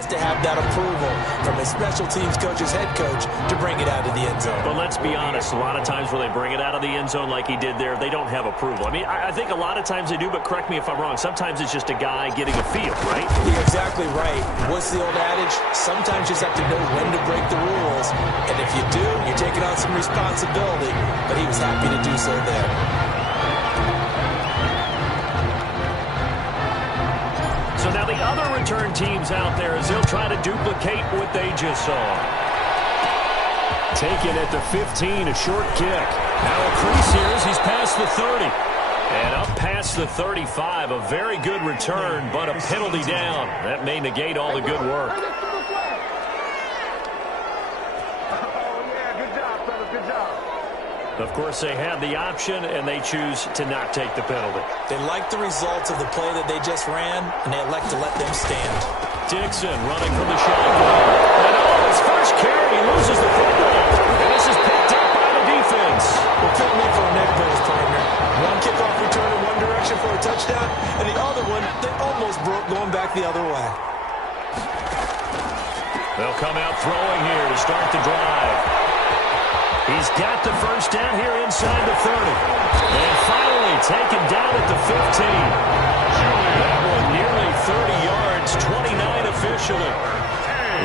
To have that approval from his special teams coach's head coach to bring it out of the end zone. But let's be honest, a lot of times when they bring it out of the end zone like he did there, they don't have approval. I mean, I think a lot of times they do, but correct me if I'm wrong. Sometimes it's just a guy getting a feel, right? You're exactly right. What's the old adage? Sometimes you just have to know when to break the rules. And if you do, you're taking on some responsibility. But he was happy to do so there. So now the other return teams out there as they'll try to duplicate what they just saw. Taken at the 15, a short kick. Now a crease here as he's past the 30. And up past the 35, a very good return, but a penalty down. That may negate all the good work. Of course, they had the option, and they choose to not take the penalty. They like the results of the play that they just ran, and they elect to let them stand. Dixon running from the shotgun. And on his first carry, he loses the football. And this is picked up by the defense. Well, kill me for a neck brace, partner. One kickoff return in one direction for a touchdown, and the other one, they almost broke going back the other way. They'll come out throwing here to start the drive. He's got the first down here inside the 30. And finally taken down at the 15. That one nearly 30 yards, 29 officially.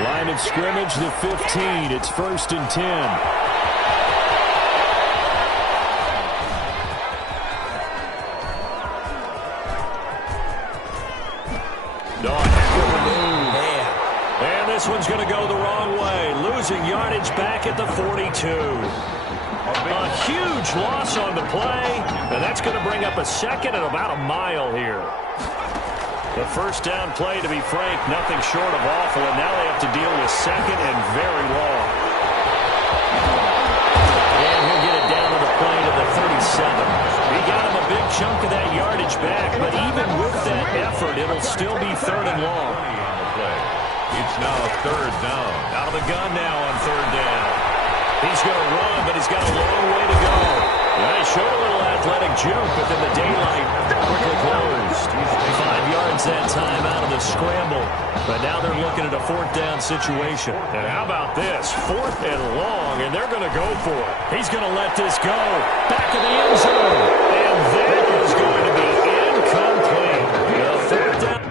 Line of scrimmage, the 15. It's 1st and 10. And this one's going to go the wrong way. Losing yardage back at the 42. A huge loss on the play, and that's going to bring up a second and about a mile here. The first down play, to be frank, nothing short of awful, and now they have to deal with second and very long. And he'll get it down to the play to the 37. He got him a big chunk of that yardage back, but even with that effort, it'll still be 3rd and long. It's now 3rd down. Out of the gun now on 3rd down. He's going to run, but he's got a long way to go. He showed a little athletic juke, but then the daylight quickly closed. 5 yards that time out of the scramble. But now they're looking at a 4th down situation. And how about this? 4th and long, and they're going to go for it. He's going to let this go. Back of the end zone. And that is going to be incomplete. The 4th down.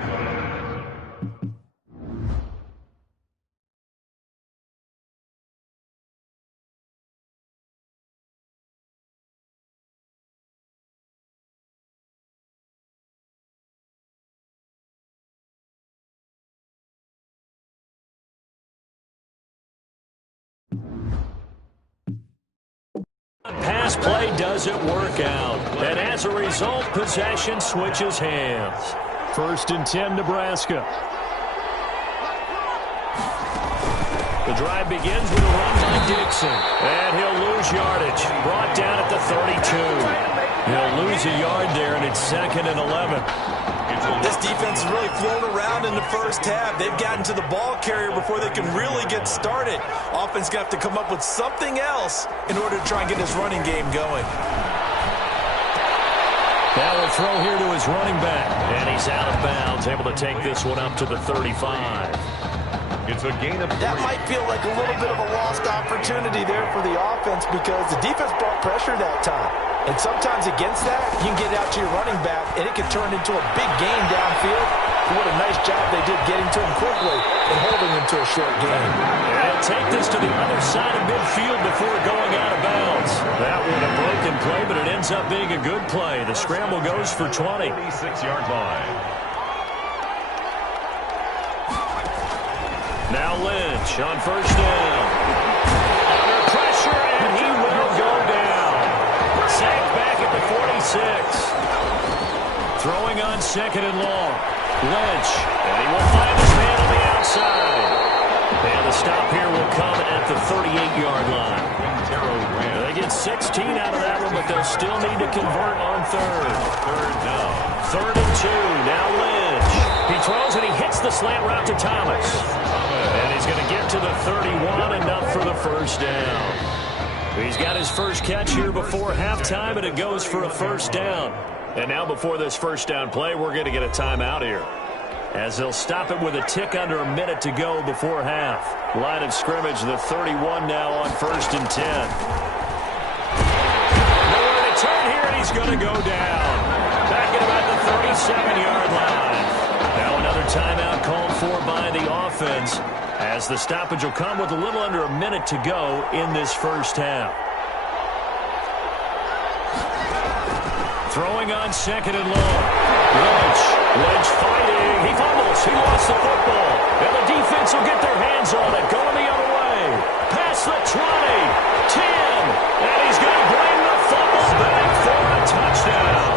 Pass play doesn't work out. And as a result, possession switches hands. 1st and 10, Nebraska. The drive begins with a run by Dixon. And he'll lose yardage. Brought down at the 32. He'll lose a yard there, and it's 2nd and 11. This defense has really flown around in the first half. They've gotten to the ball carrier before they can really get started. Offense going to have to come up with something else in order to try and get this running game going. Now a throw here to his running back. And he's out of bounds, able to take this one up to the 35. It's a gain of 3. That might feel like a little bit of a lost opportunity there for the offense because the defense brought pressure that time. And sometimes against that, you can get out to your running back, and it can turn into a big gain downfield. But what a nice job they did getting to him quickly and holding him to a short gain. And take this to the other side of midfield before going out of bounds. That was a broken play, but it ends up being a good play. The scramble goes for 20. 26-yard line. Now Lynch on 1st down. Under pressure, and he will go down. Sacked back at the 46. Throwing on 2nd and long. Lynch, and he will find his man on the outside. And the stop here will come at the 38-yard line. They get 16 out of that one, but they'll still need to convert on 3rd. 3rd down. 3rd and 2. Now Lynch. He throws and he hits the slant route to Thomas. And he's going to get to the 31, enough for the first down. He's got his first catch here before halftime, and it goes for a 1st down. And now before this 1st down play, we're going to get a timeout here. as they'll stop it with a tick under a minute to go before half. Line of scrimmage, the 31 now on 1st and 10. Nowhere to turn here, and he's going to go down. Back at about the 37-yard line. Now another timeout called for by the offense, as the stoppage will come with a little under a minute to go in this first half. Throwing on 2nd and long. Lynch fighting. He fumbles. He lost the football. And the defense will get their hands on it. Going the other way. Past the 20. 10. And he's going to bring the fumble back for a touchdown.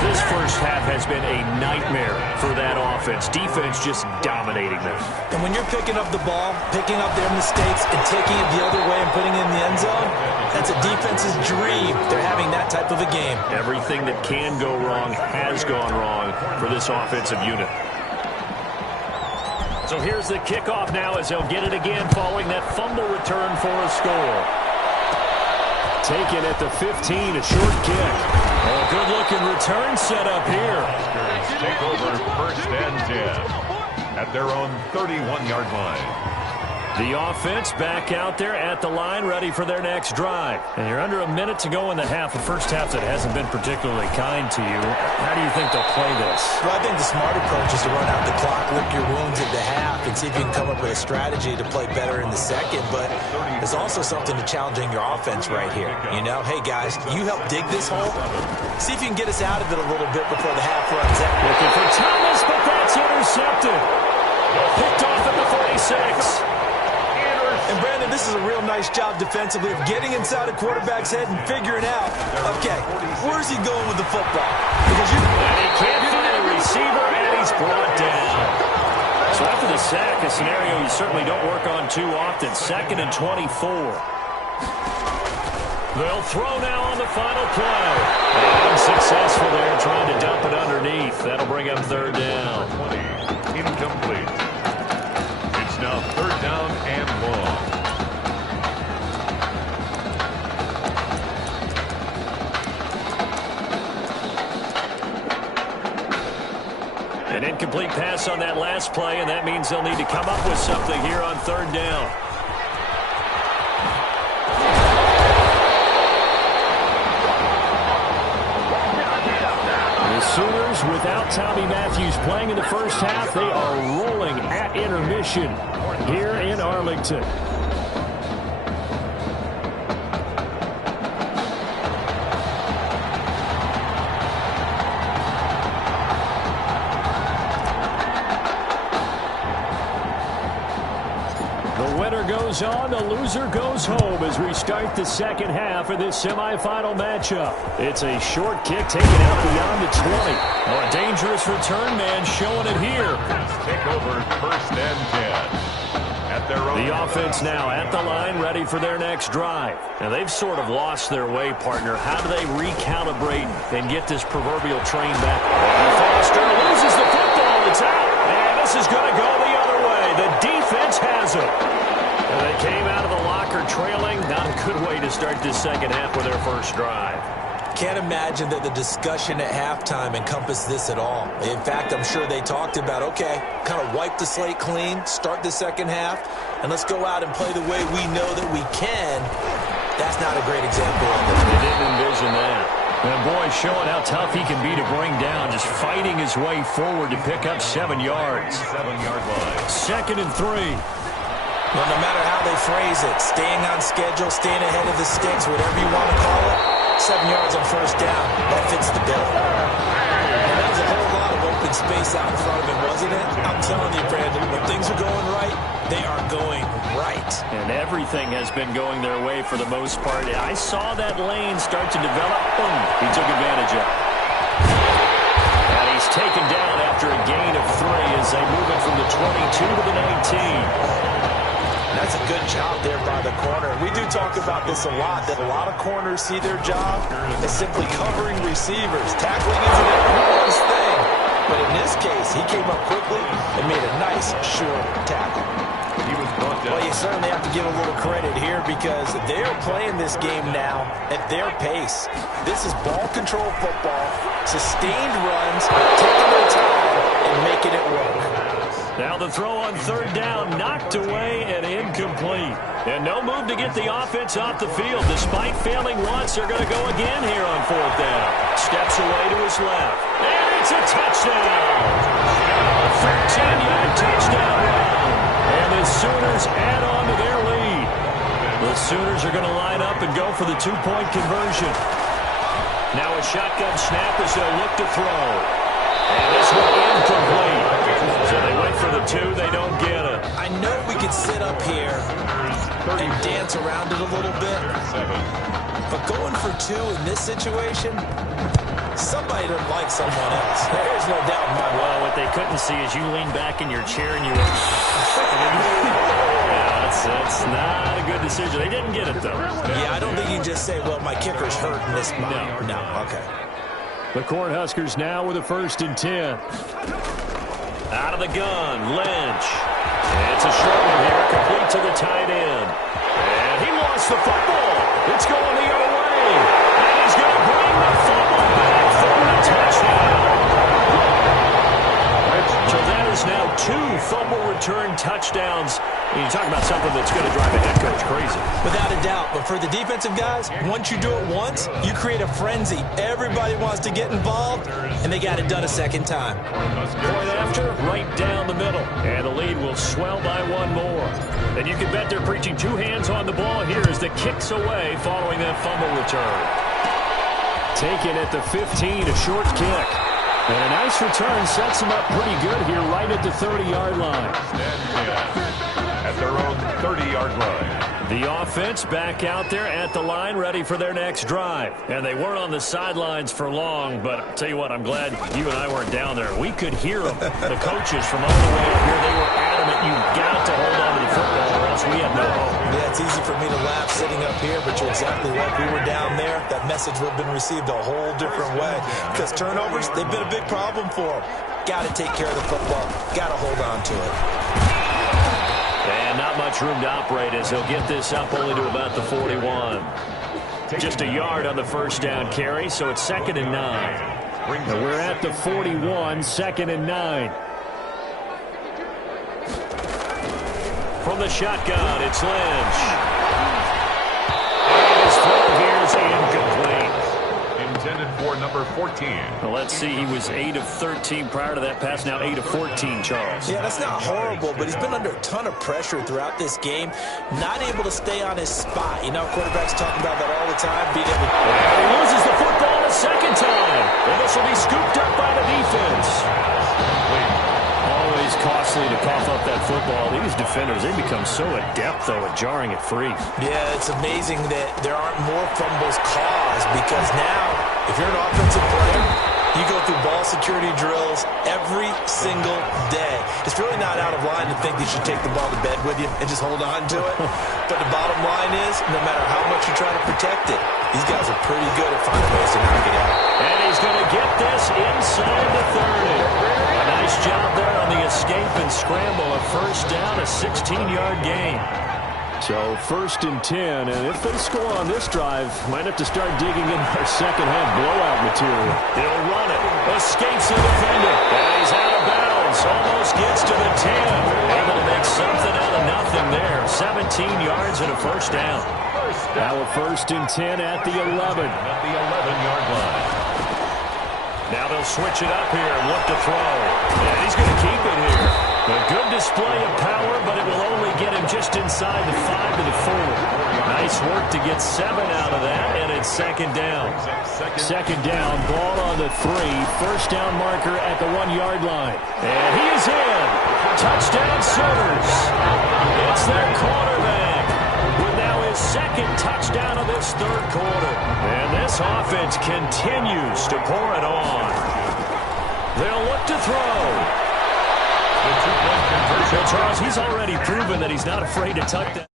This first half has been a nightmare for that offense. Defense just dominating them. And when you're picking up the ball, picking up their mistakes, and taking it the other way and putting it in the end zone, that's a defense's dream. They're having that type of a game. Everything that can go wrong has gone wrong for this offensive unit. So here's the kickoff now as they'll get it again following that fumble return for a score. Taken at the 15, a short kick. Oh, good-looking return set up here. Take over 1st and 10 at their own 31-yard line. The offense back out there at the line, ready for their next drive. And you're under a minute to go in the half, a first half that hasn't been particularly kind to you. How do you think they'll play this? Well, I think the smart approach is to run out the clock, lick your wounds at the half, and see if you can come up with a strategy to play better in the second. But there's also something to challenging your offense right here. You know, hey, guys, you help dig this hole. See if you can get us out of it a little bit before the half runs out. Looking for Thomas, but that's intercepted. Picked off at the 46. And, Brandon, this is a real nice job defensively of getting inside a quarterback's head and figuring out, okay, where's he going with the football? Because and he can't find a receiver, and he's brought down. So after the sack, a scenario you certainly don't work on too often. 2nd and 24. They'll throw now on the final play. And unsuccessful there, trying to dump it underneath. That'll bring up 3rd down. 20, incomplete. It's now 3rd down and long. An incomplete pass on that last play, and that means they'll need to come up with something here on 3rd down. The Sooners, without Tommy Matthews playing in the first half, they are rolling at intermission here in Arlington. The winner goes on, the loser goes home as we start the second half of this semifinal matchup. It's a short kick taken out beyond the 20. Oh, a dangerous return man showing it here. Take over 1st and 10 at their own. The offense now at the line, ready for their next drive. Now, they've sort of lost their way, partner. How do they recalibrate and get this proverbial train back? Foster loses the football. It's out. And this is going to go the other way. The defense has it. And they came out of the locker trailing. Not a good way to start this second half with their first drive. Can't imagine that the discussion at halftime encompassed this at all. In fact, I'm sure they talked about, okay, kind of wipe the slate clean, start the second half, and let's go out and play the way we know that we can. That's not a great example of it. They didn't envision that. And boy, showing how tough he can be to bring down, just fighting his way forward to pick up 7 yards. 7-yard line. 2nd and 3. Well, no matter how they phrase it, staying on schedule, staying ahead of the sticks, whatever you want to call it, 7 yards on 1st down, that fits the bill. And that was a whole lot of open space out in front of him, wasn't it? I'm telling you, Brandon, when things are going right, they are going right. And everything has been going their way for the most part. I saw that lane start to develop. Boom, he took advantage of it. And he's taken down after a gain of 3 as they move it from the 22 to the 19. That's a good job there by the corner. We do talk about this a lot, that a lot of corners see their job as simply covering receivers. Tackling isn't everyone's thing. But in this case, he came up quickly and made a nice, sure tackle. He was brought Well, you certainly have to give a little credit here because they're playing this game now at their pace. This is ball control football, sustained runs, taking their time and making it work. Now the throw on third down, knocked away and incomplete. And no move to get the offense off the field. Despite failing once, they're going to go again here on fourth down. Steps away to his left. And it's a touchdown. 13-yard touchdown run. And the Sooners add on to their lead. The Sooners are going to line up and go for the two-point conversion. Now a shotgun snap as they'll look to throw. And this one incomplete. So they wait for the two. They don't get it. I know we could sit up here and dance around it a little bit. But going for two in this situation, somebody doesn't like someone else. There's no doubt in my mind. Well, what they couldn't see is you lean back in your chair and you went... Yeah, that's not a good decision. They didn't get it, though. Yeah, I don't think you can just say, well, my kicker's hurt in this spot. No, okay. The Cornhuskers now with a 1st and 10. Out of the gun, Lynch. It's a short one here, complete to the tight end. And he lost the football. It's going the other way. And he's going to bring the football back for a touchdown. So that is now 2 fumble return touchdowns. You talk about something that's going to drive a head coach crazy. Without a doubt. But for the defensive guys, once you do it once, you create a frenzy. Everybody wants to get involved, and they got it done a second time. Point after, right down the middle. And the lead will swell by 1 more. And you can bet they're preaching 2 hands on the ball here as the kick's away following that fumble return. Taken at the 15, a short kick. And a nice return sets them up pretty good here right at the 30-yard line. At their own 30-yard line. The offense back out there at the line, ready for their next drive. And they weren't on the sidelines for long, but I'll tell you what, I'm glad you and I weren't down there. We could hear them, the coaches from all the way up here. They were adamant, you've got to hold on to the football or else we have no hope. Yeah, it's easy for me to laugh sitting up here, but you're exactly right. We were down there. That message would have been received a whole different way because turnovers, they've been a big problem for them. Got to take care of the football. Got to hold on to it. And not much room to operate as he'll get this up only to about the 41. Just a yard on the first down carry, so it's 2nd and 9. Now we're at the 41, 2nd and 9. From the shotgun, it's Lynch. And his throw here is incomplete. Intended for number 14. Well, let's see. He was 8 of 13 prior to that pass. Now 8 of 14, Charles. Yeah, that's not horrible, but he's been under a ton of pressure throughout this game. Not able to stay on his spot. You know, quarterbacks talking about that all the time. Being able to... And he loses the football a second time. And this will be scooped up by the defense. Always costly to cough up that football. These defenders, they become so adept, though, at jarring it free. Yeah, it's amazing that there aren't more fumbles caused because now, if you're an offensive player, you go through ball security drills every single day. It's really not out of line to think you should take the ball to bed with you and just hold on to it. But the bottom line is, no matter how much you try to protect it, these guys are pretty good at finding ways to knock it out. And he's going to get this inside the 30. A nice job there on the escape and scramble. A first down, a 16-yard gain. So 1st and 10, and if they score on this drive, might have to start digging in their second-half blowout material. He'll run it, escapes the defender, and he's out of bounds, almost gets to the 10. Able to make something out of nothing there. 17 yards and a first down. Now a 1st and 10 at the 11. At the 11-yard line. Now they'll switch it up here and look to throw. And he's going to keep it here. A good display of power, but it will only get him just inside the 5 to the 4. Nice work to get 7 out of that, and it's 2nd down. 2nd down, ball on the 3. First down marker at the 1-yard line. And he is in. Touchdown Sooners. It's their quarterback with now his 2nd touchdown of this 3rd quarter. And this offense continues to pour it on. They'll look to throw. Charles, he's already proven that he's not afraid to tuck that.